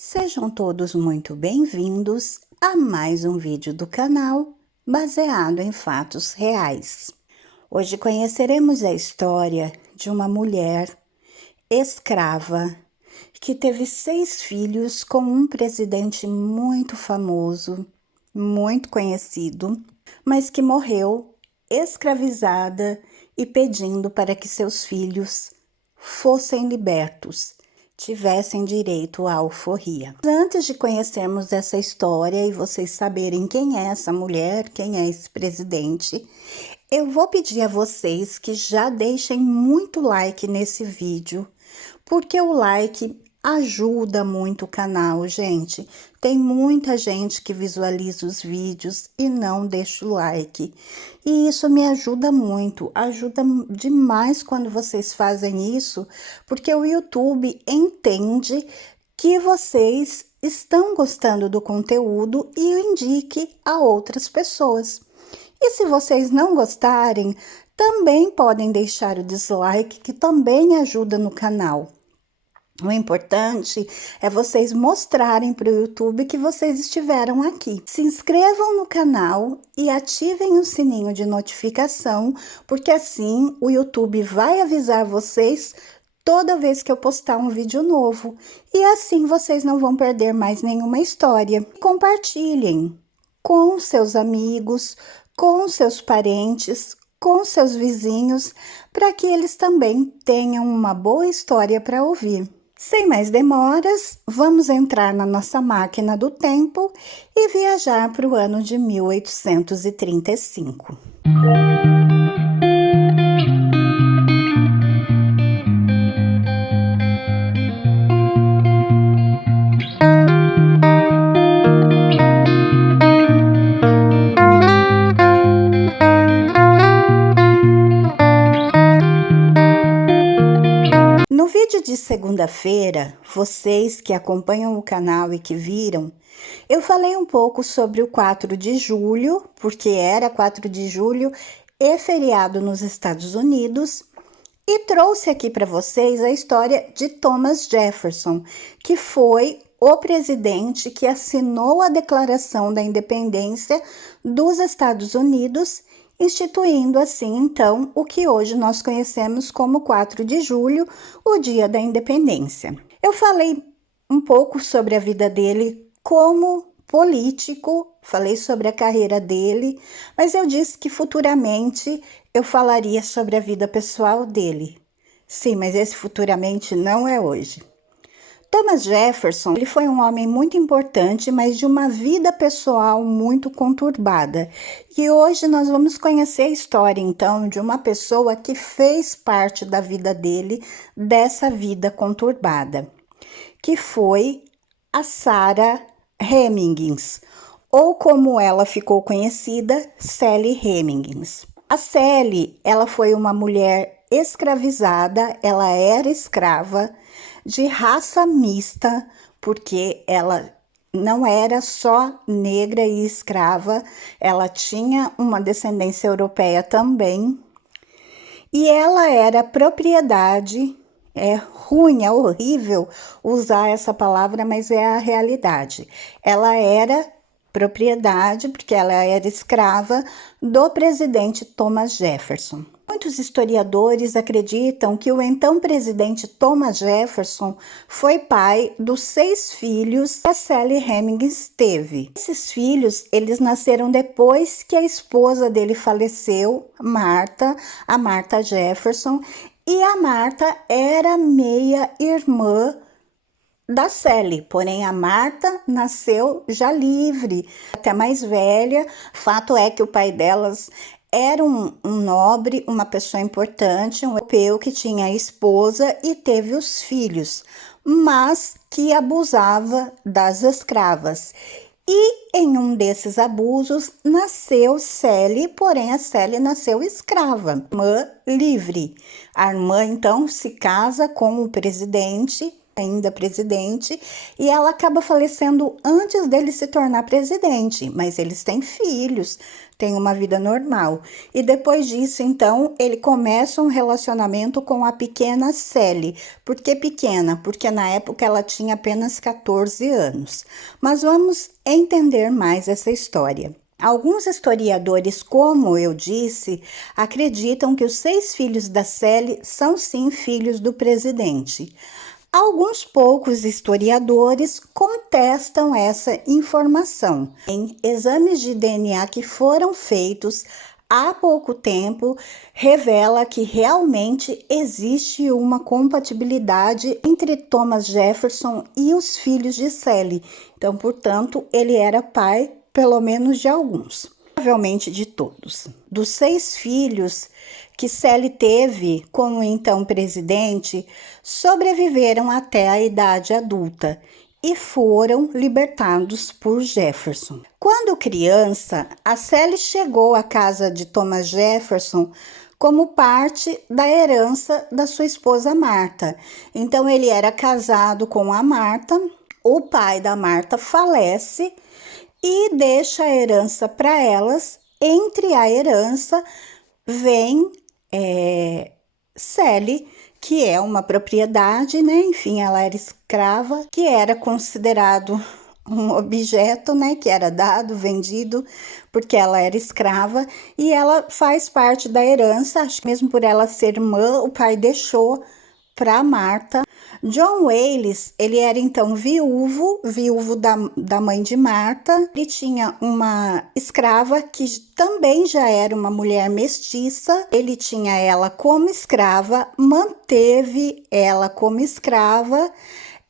Sejam todos muito bem-vindos a mais um vídeo do canal baseado em fatos reais. Hoje conheceremos a história de uma mulher escrava que teve 6 filhos com um presidente muito famoso, muito conhecido, mas que morreu escravizada e pedindo para que seus filhos fossem libertos, tivessem direito à alforria. Antes de conhecermos essa história e vocês saberem quem é essa mulher, quem é esse presidente, eu vou pedir a vocês que já deixem muito like nesse vídeo, porque o like ajuda muito o canal, gente. Tem muita gente que visualiza os vídeos e não deixa o like. E isso me ajuda muito, ajuda demais quando vocês fazem isso, porque o YouTube entende que vocês estão gostando do conteúdo e o indique a outras pessoas. E se vocês não gostarem, também podem deixar o dislike, que também ajuda no canal. O importante é vocês mostrarem para o YouTube que vocês estiveram aqui. Se inscrevam no canal e ativem o sininho de notificação, porque assim o YouTube vai avisar vocês toda vez que eu postar um vídeo novo. E assim vocês não vão perder mais nenhuma história. Compartilhem com seus amigos, com seus parentes, com seus vizinhos, para que eles também tenham uma boa história para ouvir. Sem mais demoras, vamos entrar na nossa máquina do tempo e viajar para o ano de 1835. No vídeo de segunda-feira, vocês que acompanham o canal e que viram, eu falei um pouco sobre o 4 de julho, porque era 4 de julho e feriado nos Estados Unidos, e trouxe aqui para vocês a história de Thomas Jefferson, que foi o presidente que assinou a Declaração da Independência dos Estados Unidos, instituindo assim, então, o que hoje nós conhecemos como 4 de julho, o Dia da Independência. Eu falei um pouco sobre a vida dele como político, falei sobre a carreira dele, mas eu disse que futuramente eu falaria sobre a vida pessoal dele. Sim, mas esse futuramente não é hoje. Thomas Jefferson, ele foi um homem muito importante, mas de uma vida pessoal muito conturbada. E hoje nós vamos conhecer a história, então, de uma pessoa que fez parte da vida dele, dessa vida conturbada, que foi a Sarah Hemings, ou como ela ficou conhecida, Sally Hemings. A Sally, ela foi uma mulher escravizada, ela era escrava, de raça mista, porque ela não era só negra e escrava, ela tinha uma descendência europeia também. E ela era propriedade, é ruim, é horrível usar essa palavra, mas é a realidade. Ela era propriedade, porque ela era escrava, do presidente Thomas Jefferson. Muitos historiadores acreditam que o então presidente Thomas Jefferson foi pai dos 6 filhos que a Sally Hemings teve. Esses filhos, eles nasceram depois que a esposa dele faleceu, a Martha Jefferson, e a Martha era meia-irmã da Sally, porém a Martha nasceu já livre, até mais velha. Fato é que o pai delas era um nobre, uma pessoa importante, um europeu que tinha esposa e teve os filhos, mas que abusava das escravas. E em um desses abusos nasceu Sally, porém a Sally nasceu escrava, irmã livre. A irmã então se casa com o presidente ainda presidente, e ela acaba falecendo antes dele se tornar presidente, mas eles têm filhos, têm uma vida normal. E depois disso, então, ele começa um relacionamento com a pequena Sally. Por que pequena? Porque na época ela tinha apenas 14 anos. Mas vamos entender mais essa história. Alguns historiadores, como eu disse, acreditam que os 6 filhos da Sally são sim filhos do presidente. Alguns poucos historiadores contestam essa informação. Em exames de DNA que foram feitos há pouco tempo, revela que realmente existe uma compatibilidade entre Thomas Jefferson e os filhos de Sally. Então, portanto, ele era pai, pelo menos de alguns, provavelmente de todos. Dos 6 filhos que Sally teve como então presidente, sobreviveram até a idade adulta e foram libertados por Jefferson. Quando criança, a Sally chegou à casa de Thomas Jefferson como parte da herança da sua esposa Martha. Então ele era casado com a Martha, o pai da Martha falece e deixa a herança para elas. Entre a herança vem Sally, que é uma propriedade, né? Enfim, ela era escrava, que era considerado um objeto, né? Que era dado, vendido, porque ela era escrava, e ela faz parte da herança. Acho que mesmo por ela ser irmã, o pai deixou para Martha. John Wayles, ele era então viúvo da mãe de Martha. Ele tinha uma escrava que também já era uma mulher mestiça. Ele tinha ela como escrava, manteve ela como escrava.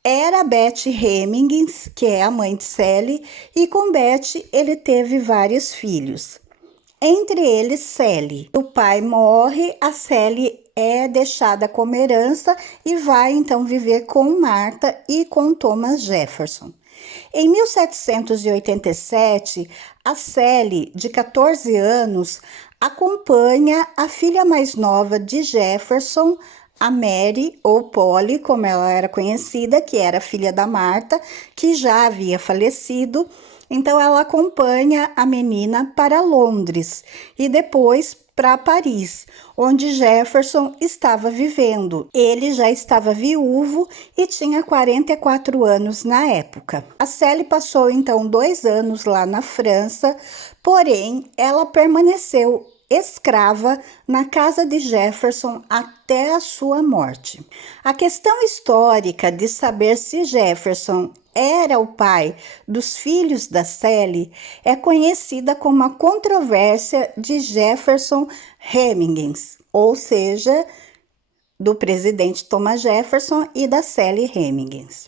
Era Beth Hemings, que é a mãe de Sally, e com Beth ele teve vários filhos. Entre eles, Sally. O pai morre, a Sally é deixada como herança e vai então viver com Martha e com Thomas Jefferson. Em 1787, a Sally, de 14 anos, acompanha a filha mais nova de Jefferson, a Mary, ou Polly, como ela era conhecida, que era filha da Martha, que já havia falecido. Então, ela acompanha a menina para Londres e depois para Paris, onde Jefferson estava vivendo. Ele já estava viúvo e tinha 44 anos na época. A Sally passou, então, 2 anos lá na França, porém, ela permaneceu escrava na casa de Jefferson até a sua morte. A questão histórica de saber se Jefferson era o pai dos filhos da Sally é conhecida como a controvérsia de Jefferson-Hemings, ou seja, do presidente Thomas Jefferson e da Sally Hemings.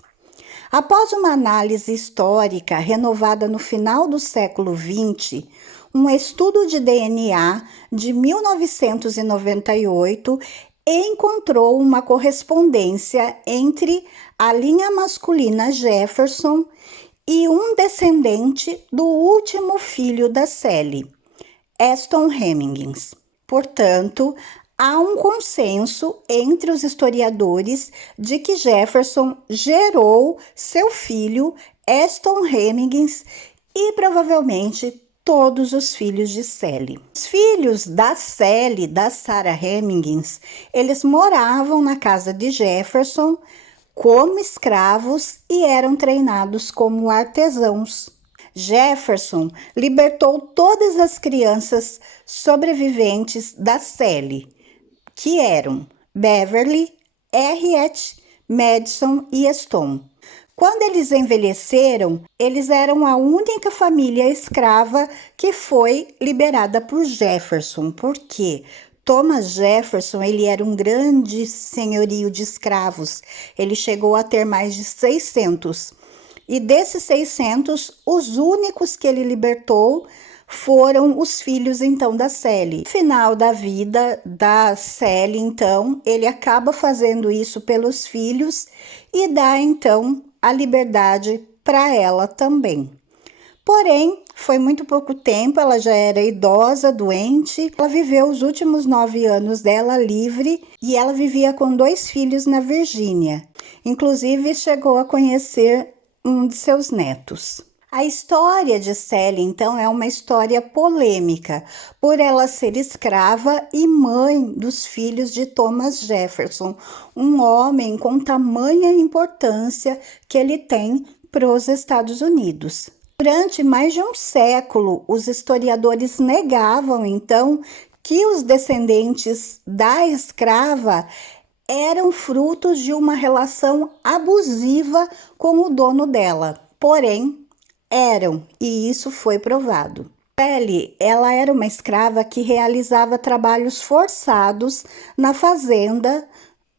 Após uma análise histórica renovada no final do século XX, um estudo de DNA de 1998 encontrou uma correspondência entre a linha masculina Jefferson e um descendente do último filho da Sally, Aston Hemings. Portanto, há um consenso entre os historiadores de que Jefferson gerou seu filho, Aston Hemings, e provavelmente todos os filhos de Sally. Os filhos da Sally, da Sarah Hemings, eles moravam na casa de Jefferson como escravos e eram treinados como artesãos. Jefferson libertou todas as crianças sobreviventes da Sally, que eram Beverly, Harriet, Madison e Stone. Quando eles envelheceram, eles eram a única família escrava que foi liberada por Jefferson. Por quê? Thomas Jefferson, ele era um grande senhorio de escravos. Ele chegou a ter mais de 600. E desses 600, os únicos que ele libertou foram os filhos, então, da Sally. No final da vida da Sally, então, ele acaba fazendo isso pelos filhos e dá, então, a liberdade para ela também. Porém, foi muito pouco tempo, ela já era idosa, doente. Ela viveu os últimos 9 anos dela livre e ela vivia com 2 filhos na Virgínia. Inclusive, chegou a conhecer um de seus netos. A história de Sally, então, é uma história polêmica, por ela ser escrava e mãe dos filhos de Thomas Jefferson, um homem com tamanha importância que ele tem para os Estados Unidos. Durante mais de um século, os historiadores negavam, então, que os descendentes da escrava eram frutos de uma relação abusiva com o dono dela. Porém, eram, e isso foi provado. Sally, ela era uma escrava que realizava trabalhos forçados na fazenda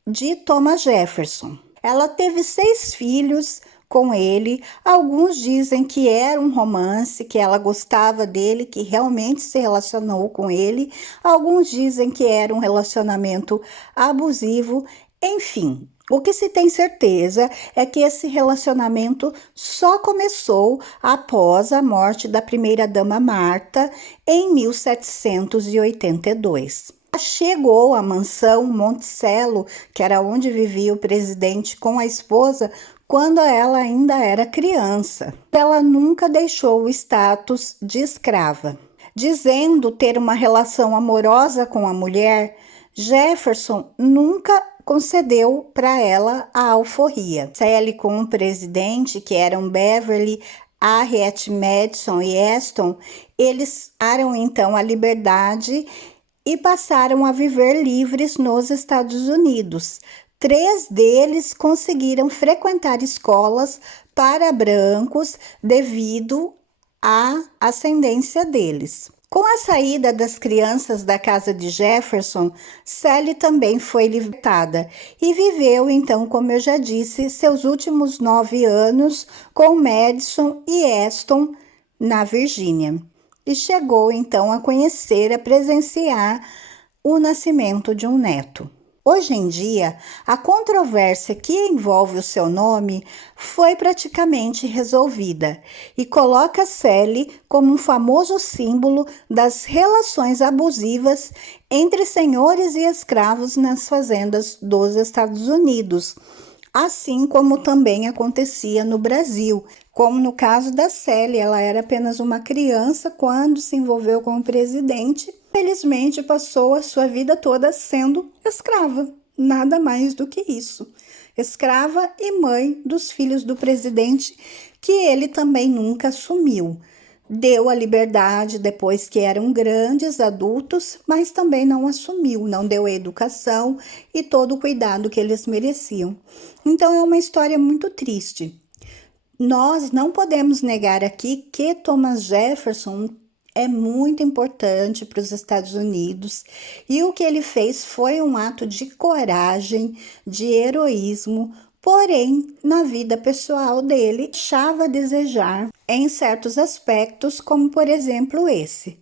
de Thomas Jefferson. Ela teve 6 filhos com ele. Alguns dizem que era um romance, que ela gostava dele, que realmente se relacionou com ele. Alguns dizem que era um relacionamento abusivo. Enfim, o que se tem certeza é que esse relacionamento só começou após a morte da primeira-dama Marta em 1782. Chegou à mansão Monticello, que era onde vivia o presidente com a esposa, quando ela ainda era criança. Ela nunca deixou o status de escrava. Dizendo ter uma relação amorosa com a mulher, Jefferson nunca concedeu para ela a alforria. Sally com o presidente, que eram Beverly, Harriet Madison e Aston, eles daram então a liberdade e passaram a viver livres nos Estados Unidos. 3 deles conseguiram frequentar escolas para brancos devido à ascendência deles. Com a saída das crianças da casa de Jefferson, Sally também foi libertada e viveu, então, como eu já disse, seus últimos 9 anos com Madison e Aston na Virgínia. E chegou, então, a conhecer, a presenciar o nascimento de um neto. Hoje em dia, a controvérsia que envolve o seu nome foi praticamente resolvida e coloca Sally como um famoso símbolo das relações abusivas entre senhores e escravos nas fazendas dos Estados Unidos, assim como também acontecia no Brasil. Como no caso da Sally, ela era apenas uma criança quando se envolveu com o presidente. Felizmente, passou a sua vida toda sendo escrava, nada mais do que isso. Escrava e mãe dos filhos do presidente, que ele também nunca assumiu. Deu a liberdade depois que eram grandes adultos, mas também não assumiu, não deu a educação e todo o cuidado que eles mereciam. Então é uma história muito triste. Nós não podemos negar aqui que Thomas Jefferson é muito importante para os Estados Unidos e o que ele fez foi um ato de coragem, de heroísmo, porém, na vida pessoal dele, deixava a desejar em certos aspectos, como por exemplo esse.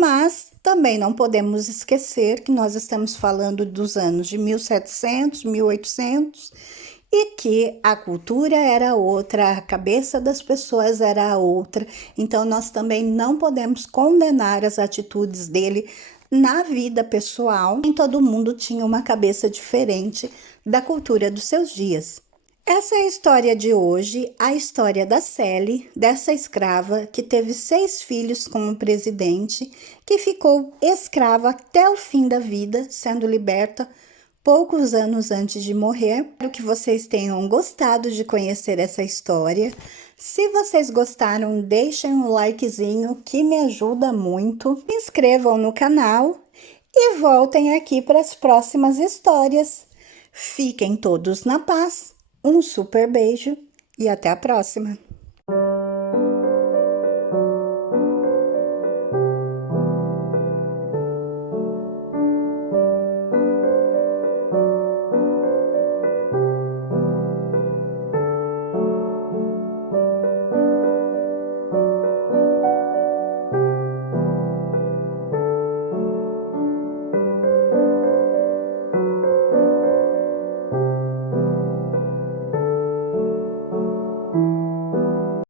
Mas também não podemos esquecer que nós estamos falando dos anos de 1700, 1800 e que a cultura era outra, a cabeça das pessoas era outra. Então, nós também não podemos condenar as atitudes dele na vida pessoal. Nem todo mundo tinha uma cabeça diferente da cultura dos seus dias. Essa é a história de hoje, a história da Sally, dessa escrava que teve 6 filhos com o presidente, que ficou escrava até o fim da vida, sendo liberta poucos anos antes de morrer. Espero que vocês tenham gostado de conhecer essa história. Se vocês gostaram, deixem um likezinho que me ajuda muito. Se inscrevam no canal e voltem aqui para as próximas histórias. Fiquem todos na paz. Um super beijo e até a próxima!